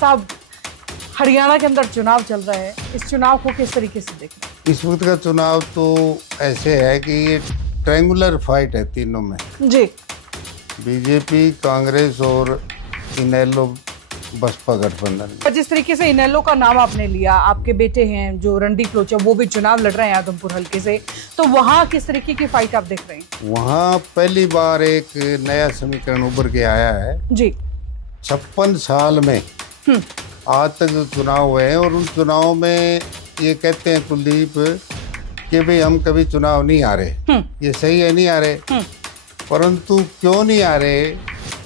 साहब, हरियाणा के अंदर चुनाव चल रहा है, इस चुनाव को किस तरीके से देख रहे हैं? इस वक्त का चुनाव तो ऐसे है कि ये ट्रायंगुलर फाइट है तीनों में जी। बीजेपी, कांग्रेस और इनेलो बसपा गठबंधन। जिस तरीके से इनेलो का नाम आपने लिया, आपके बेटे हैं जो रणदीप लोचा, वो भी चुनाव लड़ रहे हैं आदमपुर हल्के से, तो वहाँ किस तरीके की फाइट आप देख रहे हैं? वहाँ पहली बार एक नया समीकरण उभर के आया है जी। 56 साल में आज तक जो चुनाव हुए हैं, और उन चुनाव में ये कहते हैं कुलदीप कि भाई हम कभी चुनाव नहीं आ रहे। ये सही है, नहीं आ रहे, परंतु क्यों नहीं आ रहे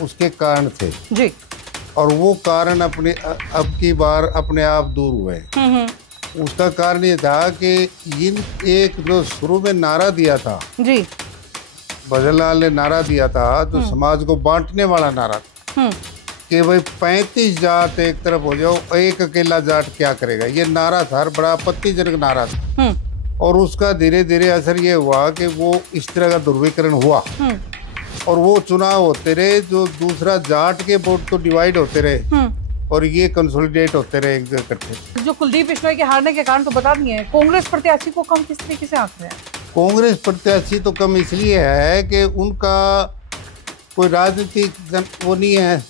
उसके कारण थे जी। और वो कारण अपने अब की बार अपने आप दूर हुए। उसका कारण ये था कि इन एक जो शुरू में नारा दिया था जी, भजनलाल ने नारा दिया था, जो समाज को बांटने वाला नारा था कि भाई 35 जाट एक तरफ हो जाओ, एक अकेला जाट क्या करेगा, ये नारा था, बड़ा आपत्तिजनक नारा था। और उसका धीरे धीरे असर ये हुआ कि वो इस तरह का ध्रुवीकरण हुआ और वो चुनाव होते रहे, जो दूसरा जाट के वोट तो डिवाइड होते रहे और ये कंसोलिडेट होते रहे एक जगह इकट्ठे। जो कुलदीप बिश्नोई के हारने के कारण तो बता दिए हैं, कांग्रेस प्रत्याशी को कम किस तरीके से आंक रहे हैं? कांग्रेस प्रत्याशी तो कम इसलिए है कि उनका कोई राजनीतिक वो नहीं है,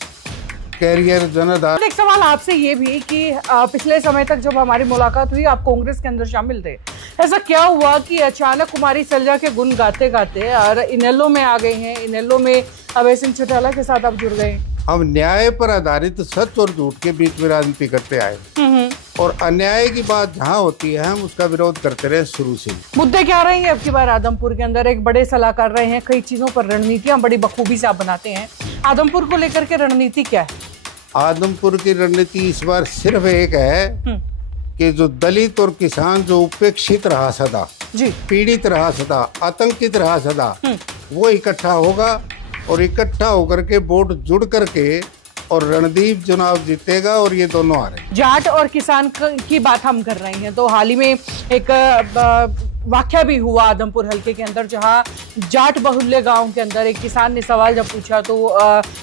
कैरियर जनाधार। एक सवाल आपसे ये भी कि पिछले समय तक जब हमारी मुलाकात हुई, आप कांग्रेस के अंदर शामिल थे, ऐसा क्या हुआ कि अचानक कुमारी सैलजा के गुण गाते गाते और इनेलो में आ गए हैं, इनेलो में अभय सिंह चौटाला के साथ आप जुड़ गए? हम न्याय पर आधारित सच और झूठ के बीच में राजनीति करते आए और अन्याय की बात जहाँ होती है हम उसका विरोध करते रहे शुरू से। मुद्दे क्या रहेंगे अब की बार आदमपुर के अंदर? एक बड़े सलाहकार रहे हैं, कई चीजों पर रणनीतियां बड़ी बखूबी से आप बनाते हैं, आदमपुर को लेकर के रणनीति क्या है? आदमपुर की रणनीति इस बार सिर्फ एक है कि जो दलित और किसान जो उपेक्षित रहा सदा, जी, पीड़ित रहा सदा, आतंकित रहा सदा, वो इकट्ठा होगा और इकट्ठा होकर के वोट जुड़ करके और रणदीप चुनाव जीतेगा और ये दोनों आ रहे हैं। जाट और किसान की बात हम कर रहे हैं, तो हाल ही में एक वाक्या भी हुआ आदमपुर हल्के के अंदर, जहां जाट बहुल्य गांव के अंदर एक किसान ने सवाल जब पूछा तो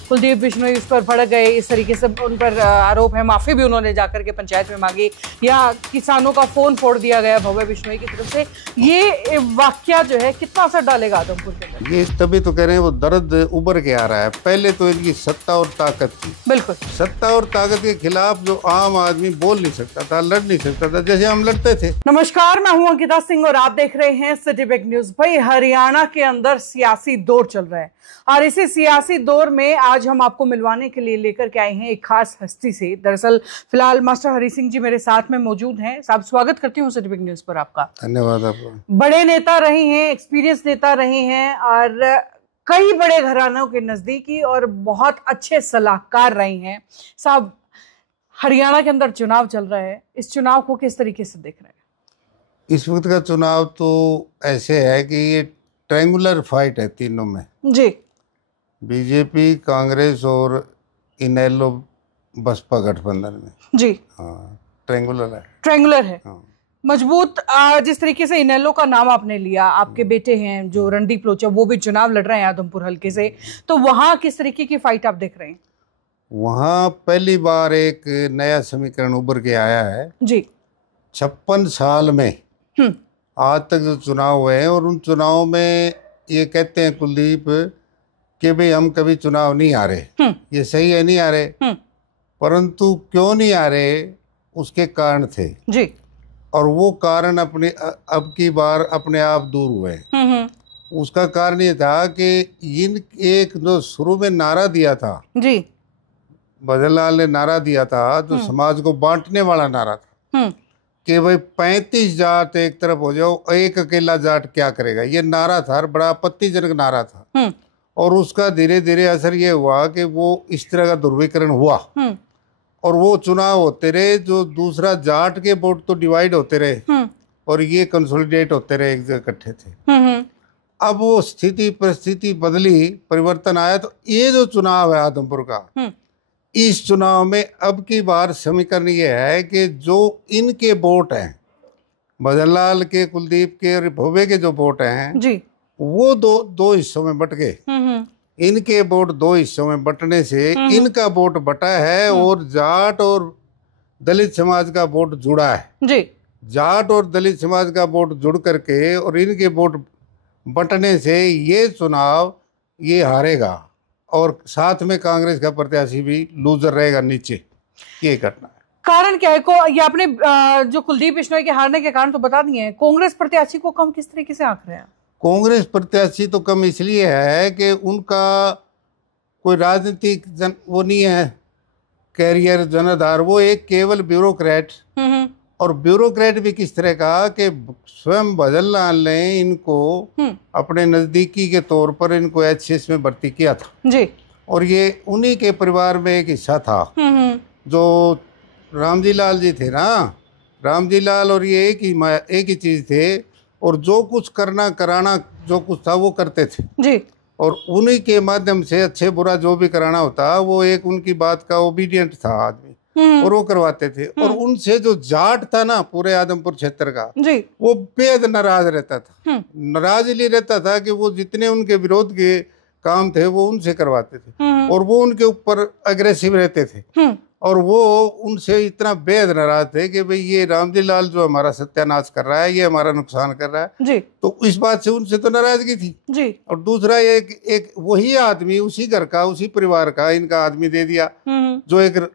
कुलदीप बिश्नोई उस पर भड़क गए। इस तरीके से उन पर आरोप है, माफी भी उन्होंने जाकर के पंचायत में मांगी, या किसानों का फोन फोड़ दिया गया भव्य बिश्नोई की तरफ से। ये वाक्या जो है कितना असर डालेगा आदमपुर के अंदर? ये तभी तो कह रहे हैं वो दर्द उभर के आ रहा है। पहले तो इनकी सत्ता और ताकत थी, बिल्कुल सत्ता और ताकत के खिलाफ जो आम आदमी बोल नहीं सकता था, लड़ नहीं सकता था, जैसे हम लड़ते थे। नमस्कार, मैं हूं अंकिता सिंह और आप देख रहे हैं सिटी बिग न्यूज। भाई, हरियाणा के अंदर सियासी दौर चल रहा है और इसी सियासी दौर में आज हम आपको मिलवाने के लिए लेकर के आए हैं एक खास हस्ती से। दरअसल फिलहाल मास्टर हरि सिंह जी मेरे साथ में मौजूद हैं। साहब, स्वागत करती हूँ सिटी बिग न्यूज पर आपका। धन्यवाद आपको। बड़े नेता रहे हैं, एक्सपीरियंस नेता रहे हैं और कई बड़े घरानों के नजदीकी और बहुत अच्छे सलाहकार रहे हैं। साहब, हरियाणा के अंदर चुनाव चल रहा है, इस चुनाव को किस तरीके से देख रहे हैं? इस वक्त का चुनाव तो ऐसे है कि ये ट्रायंगुलर फाइट है तीनों में जी, बीजेपी, कांग्रेस और इनेलो बसपा गठबंधन में। जी हाँ, ट्रायंगुलर है। ट्रायंगुलर है। हाँ। मजबूत। जिस तरीके से इनेलो का नाम आपने लिया, आपके बेटे हैं जो रणदीप लोचा, वो भी चुनाव लड़ रहे हैं आदमपुर हल्के से, तो वहाँ किस तरीके की फाइट आप देख रहे हैं? वहाँ पहली बार एक नया समीकरण उभर के आया है जी। 56 साल में आज तक जो चुनाव हुए हैं, और उन चुनाव में ये कहते हैं कुलदीप कि भाई हम कभी चुनाव नहीं आ रहे। ये सही है, नहीं आ रहे, परंतु क्यों नहीं आ रहे उसके कारण थे जी, और वो कारण अपने अब की बार अपने आप दूर हुए। उसका कारण ये था कि इन एक जो शुरू में नारा दिया था जी, भजनलाल ने नारा दिया था, जो समाज को बांटने वाला नारा था कि भाई 35 जाट एक तरफ हो जाओ, एक अकेला जाट क्या करेगा, ये नारा था, बड़ा आपत्तिजनक नारा था। और उसका धीरे धीरे असर ये हुआ कि वो इस तरह का ध्रुवीकरण हुआ और वो चुनाव होते रहे, जो दूसरा जाट के वोट तो डिवाइड होते रहे और ये कंसोलिडेट होते रहे एक जगह इकट्ठे थे। अब वो स्थिति परिस्थिति बदली, परिवर्तन आया, तो ये जो चुनाव है आदमपुर का, इस चुनाव में अब की बार समीकरण ये है कि जो इनके वोट हैं, भजनलाल के, कुलदीप के और भव्य के जो वोट हैं जी, वो दो हिस्सों में बट गए। इनके वोट दो हिस्सों में बंटने से इनका वोट बटा है और जाट और दलित समाज का वोट जुड़ा है जी। जाट और दलित समाज का वोट जुड़ करके और इनके वोट बंटने से ये चुनाव ये हारेगा और साथ में कांग्रेस का प्रत्याशी भी लूजर रहेगा नीचे। ये घटना है। कारण क्या है? ये आपने जो कुलदीप बिश्नोई के हारने के कारण तो बता दिए हैं। कांग्रेस प्रत्याशी को कम किस तरीके से आंक रहे हैं? कांग्रेस प्रत्याशी तो कम इसलिए है कि उनका कोई राजनीतिक वो नहीं है, कैरियर जनाधार। वो एक केवल ब्यूरोक्रेट, और ब्यूरोक्रेट भी किस तरह का कि स्वयं भजनलाल ने इनको अपने नजदीकी के तौर पर इनको एचसीएस में भर्ती किया था जी। और ये उन्हीं के परिवार में एक हिस्सा था। जो रामजी लाल जी थे ना, रामजी लाल और ये एक ही चीज थे और जो कुछ करना कराना जो कुछ था वो करते थे जी। और उन्हीं के माध्यम से अच्छे बुरा जो भी कराना होता वो एक उनकी बात का ओबीडियंट था आदमी और वो करवाते थे। और उनसे जो जाट था ना पूरे आदमपुर क्षेत्र का जी, वो बेहद नाराज रहता था। नाराज इसलिए रहता था कि वो जितने उनके विरोध के काम थे वो उनसे करवाते थे और वो उनके ऊपर अग्रेसिव रहते थे और वो उनसे इतना बेहद नाराज थे कि भाई ये रामजी लाल जो हमारा सत्यानाश कर रहा है, ये हमारा नुकसान कर रहा है जी। तो इस बात से उनसे तो नाराजगी थी जी। और दूसरा एक वही आदमी उसी घर का उसी परिवार का इनका आदमी दे दिया जो एक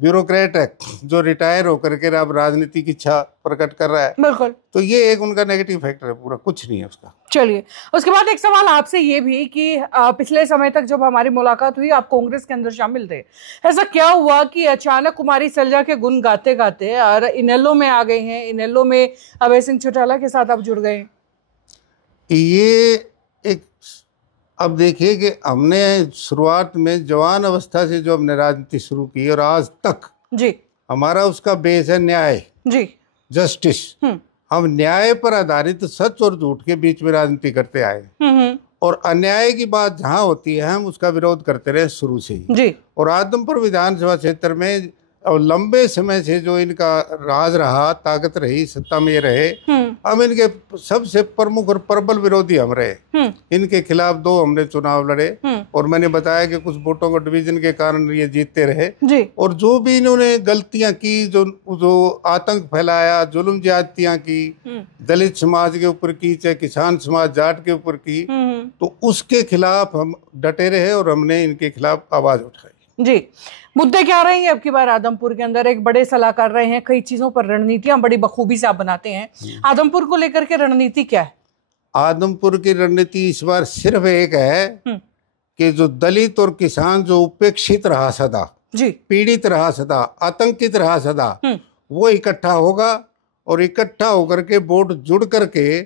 ब्यूरोक्रेट है जो रिटायर होकर के अब राजनीति की इच्छा प्रकट कर रहा है। बिल्कुल। तो ये एक उनका नेगेटिव फैक्टर है, पूरा कुछ नहीं है उसका। चलिए, उसके बाद एक सवाल आपसे ये भी कि पिछले समय तक जब हमारी मुलाकात हुई आप कांग्रेस के अंदर शामिल थे, ऐसा क्या हुआ कि अचानक कुमारी सलजा के गुण गाते गाते और इनेलो में आ गए हैं, इनेलो में अभय सिंह चौटाला के साथ आप जुड़ गए? ये एक अब देखिए कि हमने शुरुआत में जवान अवस्था से जो हमने राजनीति शुरू की और आज तक जी हमारा उसका बेस है न्याय जी, जस्टिस। हम न्याय पर आधारित सच और झूठ के बीच में राजनीति करते आए और अन्याय की बात जहाँ होती है हम उसका विरोध करते रहे शुरू से ही जी। और आदमपुर विधानसभा क्षेत्र में और लंबे समय से जो इनका राज रहा, ताकत रही, सत्ता में रहे, हम इनके सबसे प्रमुख और प्रबल विरोधी हम रहे। इनके खिलाफ 2 हमने चुनाव लड़े और मैंने बताया कि कुछ वोटों को डिवीजन के कारण ये जीतते रहे जी। और जो भी इन्होंने गलतियां की, जो आतंक फैलाया, जुल्म ज्यादतियां की, दलित समाज के ऊपर की, चाहे किसान समाज जाट के ऊपर की, तो उसके खिलाफ हम डटे रहे और हमने इनके खिलाफ आवाज उठाई। जी। मुद्दे क्या रहे हैं अब की बार आदमपुर के अंदर? एक बड़े सलाहकार रहे हैं, कई चीजों पर रणनीतियां बड़ी बखूबी से आप बनाते हैं। आदमपुर को लेकर के रणनीति क्या है? आदमपुर की रणनीति इस बार सिर्फ एक है कि जो दलित और किसान जो उपेक्षित रहा सदा, जी, पीड़ित रहा सदा, आतंकित रहा सदा, वो इकट्ठा होगा और इकट्ठा होकर के वोट जुड़ करके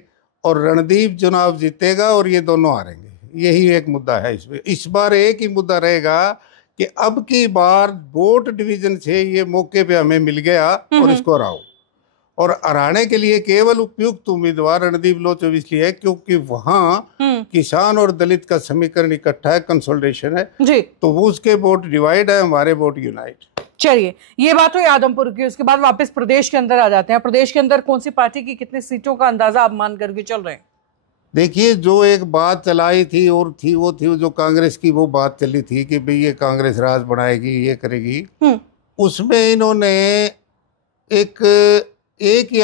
और रणदीप चुनाव जीतेगा और ये दोनों हारेंगे। यही एक मुद्दा है इसमें। इस बार एक ही मुद्दा रहेगा कि अब की बार वोट डिवीजन से ये मौके पे हमें मिल गया और इसको हराओ। और हराने के लिए केवल उपयुक्त उम्मीदवार रणदीप लोचो इसलिए है क्योंकि वहाँ किसान और दलित का समीकरण इकट्ठा है, कंसोलिडेशन है जी। तो वो उसके वोट डिवाइड है, हमारे वोट यूनाइट। चलिए, ये बात हुई आदमपुर की। उसके बाद वापस प्रदेश के अंदर आ जाते हैं। प्रदेश के अंदर कौन सी पार्टी की कितनी सीटों का अंदाजा आप मान करके चल रहे हैं? देखिए, जो एक बात चलाई थी और थी वो थी जो कांग्रेस की वो बात चली थी कि भाई ये कांग्रेस राज बढ़ाएगी, ये करेगी। उसमें इन्होंने एक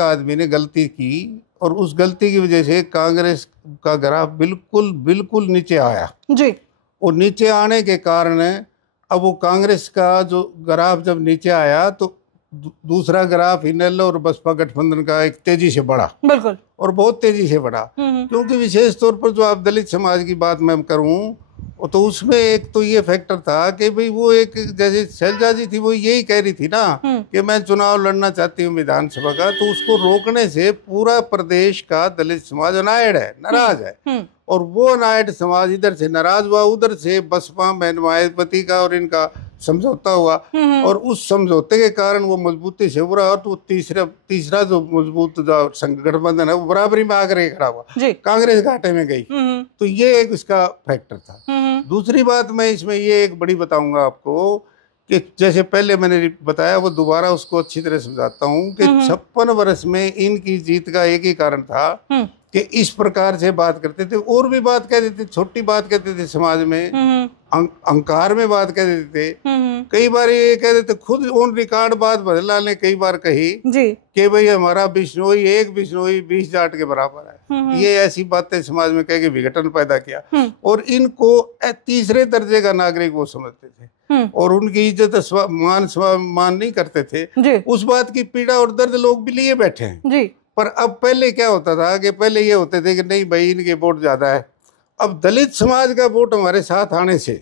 आदमी ने गलती की और उस गलती की वजह से कांग्रेस का ग्राफ बिल्कुल नीचे आया जी। और नीचे आने के कारण अब वो कांग्रेस का जो ग्राफ जब नीचे आया तो दूसरा ग्राफ इनेलो और बसपा गठबंधन का एक तेजी से बढ़ा, बिल्कुल, और बहुत तेजी से बढ़ा। क्योंकि विशेष तौर पर जो आप दलित समाज की बात मैं करूं तो उसमें एक तो ये फैक्टर था कि भाई वो एक जैसे शैलजा जी थी वो यही कह रही थी ना कि मैं चुनाव लड़ना चाहती हूँ विधानसभा का, तो उसको रोकने से पूरा प्रदेश का दलित समाज अनायड है, नाराज है। और वो अनायड समाज इधर से नाराज हुआ, उधर से बसपा मायावती का और इनका समझौता हुआ और उस समझौते के कारण वो मजबूती से उभरा और तो तीसरा जो मजबूत गठबंधन है वो बराबरी में आकर खड़ा हुआ, कांग्रेस घाटे में गई। तो ये एक इसका फैक्टर था। दूसरी बात मैं इसमें ये एक बड़ी बताऊंगा आपको कि जैसे पहले मैंने बताया वो दोबारा उसको अच्छी तरह समझाता हूँ कि 56 वर्ष में इनकी जीत का एक ही कारण था कि इस प्रकार से बात करते थे। और भी बात कह देते, छोटी बात कहते थे समाज में, अहंकार में बात कह देते थे। कई बार ये कह देते, खुद ऑन रिकॉर्ड बात भजनलाल ने कई बार कही कि भाई हमारा बिश्नोई एक बिश्नोई 20 जाट के बराबर है। ये ऐसी बातें समाज में कह के विघटन पैदा किया और इनको तीसरे दर्जे का नागरिक वो समझते थे और उनकी इज्जत मान नहीं करते थे। उस बात की पीड़ा और दर्द लोग भी लिए बैठे हैं। पर अब पहले क्या होता था कि पहले ये होते थे कि नहीं भाई इनके वोट ज्यादा है। अब दलित समाज का वोट हमारे साथ आने से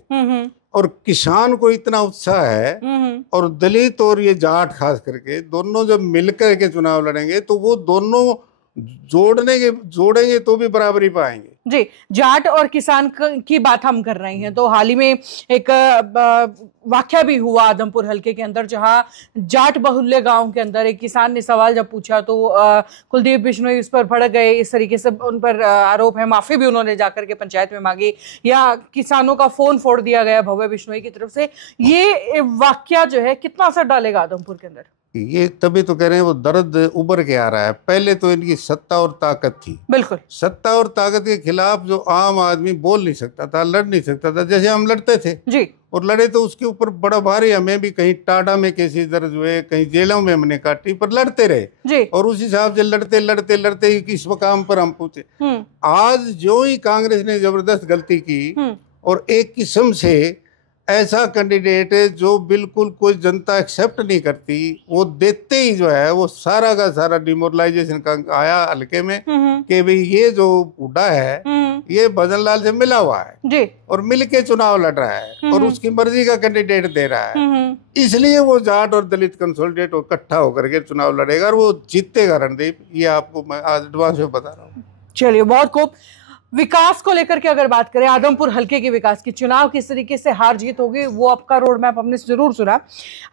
और किसान को इतना उत्साह है और दलित और ये जाट खास करके दोनों जब मिलकर के चुनाव लड़ेंगे तो वो दोनों जोड़ेंगे तो भी बराबरी पाएंगे। जी, जाट और किसान की बात हम कर रहे हैं तो हाल ही में एक वाकया भी हुआ आदमपुर हलके के अंदर, जहां जाट बहुल्य गांव के अंदर एक किसान ने सवाल जब पूछा तो कुलदीप बिश्नोई उस पर भड़क गए। इस तरीके से उन पर आरोप है, माफी भी उन्होंने जाकर के पंचायत में मांगी या किसानों का फोन फोड़ दिया गया भव्य बिश्नोई की तरफ से। ये वाकया जो है कितना असर डालेगा आदमपुर के अंदर? ये तभी तो कह रहे हैं वो दर्द उभर के आ रहा है। पहले तो इनकी सत्ता और ताकत थी, बिल्कुल सत्ता और ताकत के खिलाफ जो आम आदमी बोल नहीं सकता था, लड़ नहीं सकता था। जैसे हम लड़ते थे जी, और लड़े तो उसके ऊपर बड़ा भारी, हमें भी कहीं टाटा में केसेस दर्ज हुए, कहीं जेलों में हमने काटी, पर लड़ते रहे जी। और उस हिसाब से लड़ते लड़ते लड़ते ही किस मकाम पर हम पहुंचे। आज जो ही कांग्रेस ने जबरदस्त गलती की और एक किस्म से ऐसा कैंडिडेट जो बिल्कुल कोई जनता एक्सेप्ट नहीं करती, वो देते ही जो है वो सारा का सारा डिमोरलाइजेशन का आया हल्के में कि भाई ये जो बूढ़ा है ये भजनलाल से मिला हुआ है जी, और मिलके चुनाव लड़ रहा है और उसकी मर्जी का कैंडिडेट दे रहा है। इसलिए वो जाट और दलित कंसोलिडेट इकट्ठा होकर के चुनाव लड़ेगा और वो जीतेगा रणदीप। ये आपको मैं आज एडवांस में बता रहा हूँ। चलिए, बहुत खूब। विकास को लेकर के अगर बात करें, आदमपुर हलके के विकास की, चुनाव किस तरीके से हार जीत होगी वो आपका रोड मैप हमने जरूर सुना।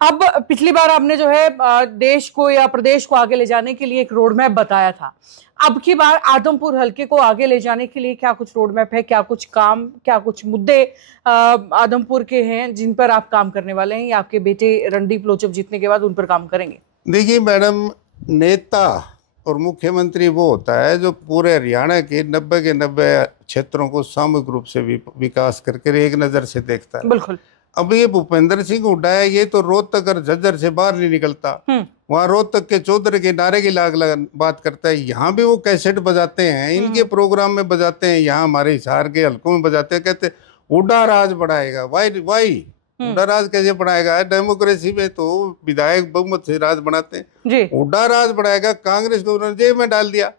अब पिछली बार आपने जो है देश को या प्रदेश को आगे ले जाने के लिए एक रोड मैप बताया था। अब की बार आदमपुर हलके को आगे ले जाने के लिए क्या कुछ रोड मैप है, क्या कुछ काम, क्या कुछ मुद्दे आदमपुर के हैं जिन पर आप काम करने वाले हैं या आपके बेटे रणदीप लोचब जीतने के बाद उन पर काम करेंगे? देखिए मैडम, नेता और मुख्यमंत्री वो होता है जो पूरे हरियाणा के 90 के 90 क्षेत्रों को सामूहिक रूप से विकास करके एक नजर से देखता है। बिल्कुल। अब ये भूपेंद्र सिंह हुड्डा है, ये तो रोहतक और झज्जर से बाहर नहीं निकलता। वहाँ रोहतक के चौधरी के नारे की लाग बात करता है। यहाँ भी वो कैसेट बजाते हैं, इनके प्रोग्राम में बजाते हैं, यहाँ हमारे हिसार के हल्कों में बजाते हैं। कहते हुड्डा राज बढ़ाएगा। वाई हुड्डा राज कैसे बढ़ाएगा? डेमोक्रेसी में तो विधायक बहुमत से राज बनाते हैं। हुड्डा राज बढ़ाएगा, कांग्रेस को उन्होंने जेब में डाल दिया।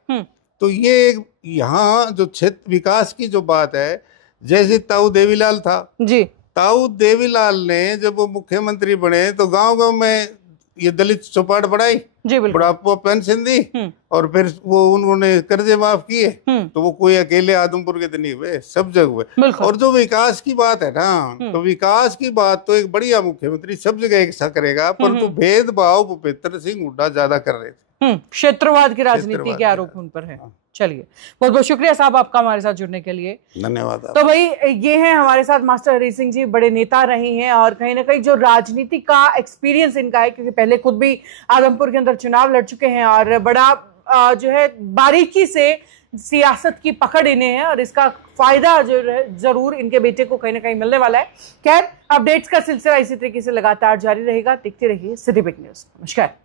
तो ये यहाँ जो क्षेत्र विकास की जो बात है, जैसे ताऊ देवीलाल था जी, ताऊ देवीलाल ने जब वो मुख्यमंत्री बने तो गांव गांव में ये दलित चौपाट बढ़ाई, बुढ़ापा पेंशन दी और फिर वो उन्होंने कर्जे माफ किए। तो वो कोई अकेले आदमपुर के तो नहीं हुए, सब जगह हुए। और जो विकास की बात है ना, तो विकास की बात तो एक बढ़िया मुख्यमंत्री सब जगह एक सा करेगा, परंतु भेदभाव भूपेंद्र सिंह हुड्डा ज्यादा कर रहे थे। क्षेत्रवाद की राजनीति के आरोप उन पर है। चलिए, बहुत बहुत शुक्रिया साहब आपका हमारे साथ जुड़ने के लिए। धन्यवाद। तो भाई ये हैं हमारे साथ मास्टर हरी सिंह जी, बड़े नेता रहे हैं और कहीं ना कहीं जो राजनीति का एक्सपीरियंस इनका है, क्योंकि पहले खुद भी आदमपुर के अंदर चुनाव लड़ चुके हैं और बड़ा जो है बारीकी से सियासत की पकड़ इन्हें है और इसका फायदा जो है जरूर इनके बेटे को कहीं ना कहीं मिलने वाला है। खैर, अपडेट्स का सिलसिला इसी तरीके से लगातार जारी रहेगा। देखते रहिए सिटी बिग न्यूज। नमस्कार।